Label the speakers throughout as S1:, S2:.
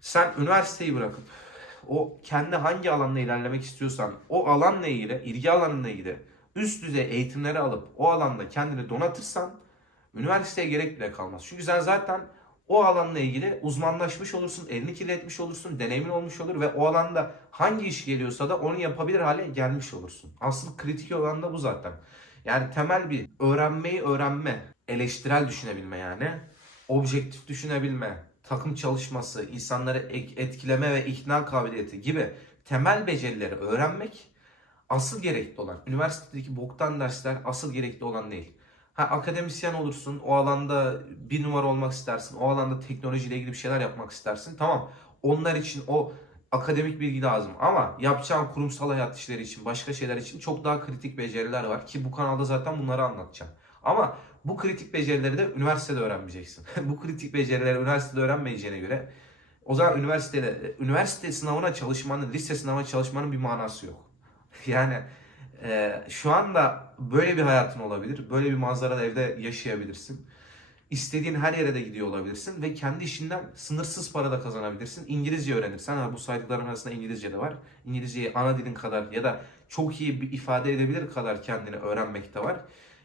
S1: Sen üniversiteyi bırakıp o kendi hangi alanla ilerlemek istiyorsan o alanla ilgili, ilgi alanına ilgili üst düzey eğitimleri alıp o alanda kendini donatırsan üniversiteye gerek bile kalmaz. Çünkü sen zaten o alanla ilgili uzmanlaşmış olursun, elini kirletmiş olursun, deneyimin olmuş olur ve o alanda hangi iş geliyorsa da onu yapabilir hale gelmiş olursun. Asıl kritik olan da bu zaten. Yani temel bir öğrenmeyi öğrenme, eleştirel düşünebilme yani, objektif düşünebilme, takım çalışması, insanları etkileme ve ikna kabiliyeti gibi temel becerileri öğrenmek asıl gerekli olan. Üniversitedeki boktan dersler asıl gerekli olan değil. Ha akademisyen olursun, o alanda bir numara olmak istersin, o alanda teknolojiyle ilgili bir şeyler yapmak istersin. Tamam. Onlar için o akademik bilgi lazım ama yapacağın kurumsal hayat işleri için, başka şeyler için çok daha kritik beceriler var ki bu kanalda zaten bunları anlatacağım. Ama bu kritik becerileri de üniversitede öğrenmeyeceksin. bu kritik becerileri üniversitede öğrenmeyeceğine göre o zaman üniversitede üniversite sınavına çalışmanın, lise sınavına çalışmanın bir manası yok. Yani e, şu anda böyle bir hayatın olabilir. Böyle bir manzarada evde yaşayabilirsin. İstediğin her yere de gidiyor olabilirsin ve kendi işinden sınırsız para da kazanabilirsin. İngilizce öğrenirsen, ha, bu saydıklarım arasında İngilizce de var. İngilizceyi ana dilin kadar ya da çok iyi bir ifade edebilir kadar kendini öğrenmek de var.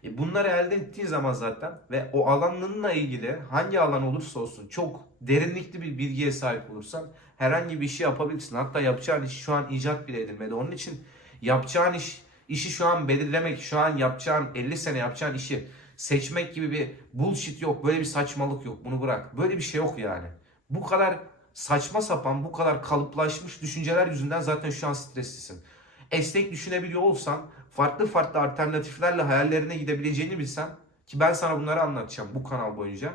S1: E, bunları elde ettiğin zaman zaten ve o alanınla ilgili hangi alan olursa olsun çok derinlikli bir bilgiye sahip olursan herhangi bir işi yapabilirsin. Hatta yapacağın iş şu an icat bile edilmedi. Onun için yapacağın iş işi şu an belirlemek, şu an yapacağın 50 sene yapacağın işi seçmek gibi bir bullshit yok. Böyle bir saçmalık yok. Bunu bırak. Böyle bir şey yok yani. Bu kadar saçma sapan, bu kadar kalıplaşmış düşünceler yüzünden zaten şu an streslisin. Esnek düşünebiliyor olsan, farklı farklı alternatiflerle hayallerine gidebileceğini bilsen ki ben sana bunları anlatacağım bu kanal boyunca.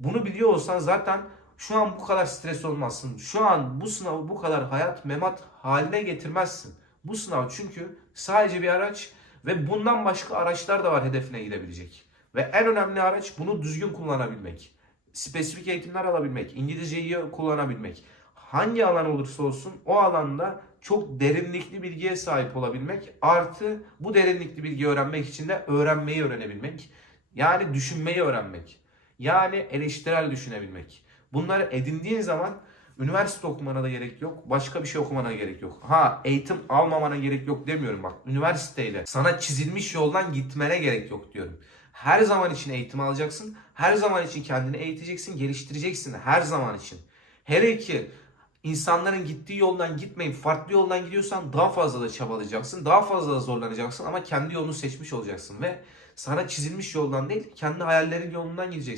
S1: Bunu biliyor olsan zaten şu an bu kadar stres olmazsın. Şu an bu sınavı bu kadar hayat memat haline getirmezsin. Bu sınav çünkü sadece bir araç ve bundan başka araçlar da var hedefine gidebilecek. Ve en önemli araç bunu düzgün kullanabilmek. Spesifik eğitimler alabilmek, İngilizceyi kullanabilmek. Hangi alan olursa olsun o alanda çok derinlikli bilgiye sahip olabilmek artı bu derinlikli bilgi öğrenmek için de öğrenmeyi öğrenebilmek. Yani düşünmeyi öğrenmek. Yani eleştirel düşünebilmek. Bunları edindiğin zaman üniversite okumana da gerek yok. Başka bir şey okumana gerek yok. Ha eğitim almamana gerek yok demiyorum bak. Üniversiteyle sana çizilmiş yoldan gitmene gerek yok diyorum. Her zaman için eğitim alacaksın. Her zaman için kendini eğiteceksin, geliştireceksin. Her zaman için. Hele ki insanların gittiği yoldan gitmeyip farklı yoldan gidiyorsan daha fazla da çabalayacaksın. Daha fazla da zorlanacaksın ama kendi yolunu seçmiş olacaksın ve sana çizilmiş yoldan değil kendi hayallerin yolundan gideceksin.